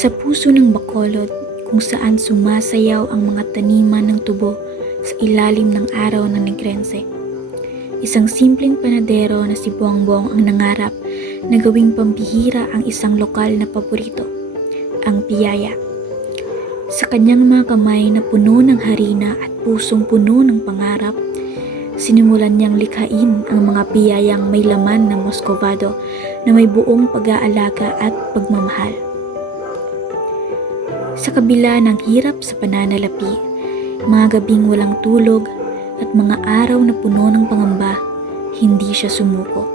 Sa puso ng Bacolod, kung saan sumasayaw ang mga taniman ng tubo sa ilalim ng araw ng Negrense. Isang simpleng panadero na si Bongbong ang nangarap na gawing pambihira ang isang lokal na paborito, ang piyaya. Sa kanyang mga kamay na puno ng harina at pusong puno ng pangarap, sinimulan niyang likhain ang mga piyayang may laman ng Muscovado na may buong pag-aalaga at pagmamahal. Sa kabila ng hirap sa pananalapi, mga gabing walang tulog at mga araw na puno ng pangamba, hindi siya sumuko.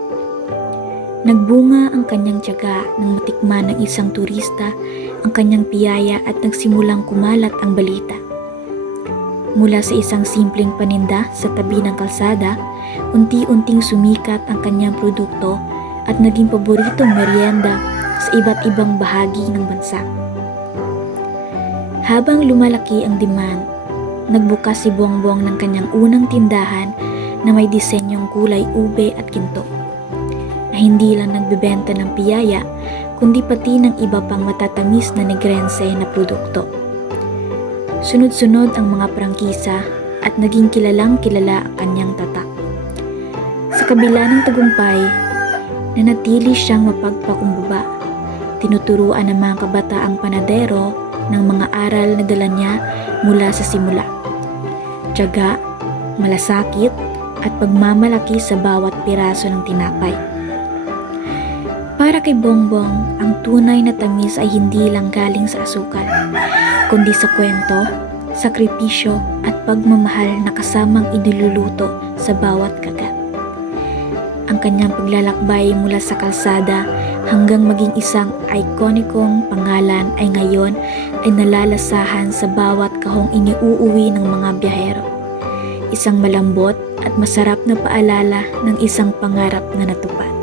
Nagbunga ang kanyang tiyaga nang matikman ng isang turista ang kanyang piyaya at nagsimulang kumalat ang balita. Mula sa isang simpleng paninda sa tabi ng kalsada, unti-unting sumikat ang kanyang produkto at naging paboritong merienda sa iba't ibang bahagi ng bansa. Habang lumalaki ang demand, nagbukas si Bongbong ng kanyang unang tindahan na may disenyong kulay ube at ginto, na hindi lang nagbebenta ng piyaya, kundi pati ng iba pang matatamis na Negrense na produkto. Sunod-sunod ang mga prangkisa at naging kilalang kilala ang kanyang tatak. Sa kabila ng tagumpay, nanatili siyang mapagpakumbaba. Tinuturuan ng mga kabataang panadero ng mga aral na dala niya mula sa simula. Tiyaga, malasakit, at pagmamalaki sa bawat piraso ng tinapay. Para kay Bongbong, ang tunay na tamis ay hindi lang galing sa asukal, kundi sa kwento, sakripisyo at pagmamahal na kasamang iniluluto sa bawat kagat. Ang kanyang paglalakbay mula sa kalsada hanggang maging isang ikonikong pangalan ay ngayon ay nalalasahan sa bawat kahong iniuuwi ng mga biyahero. Isang malambot at masarap na paalala ng isang pangarap na natupad.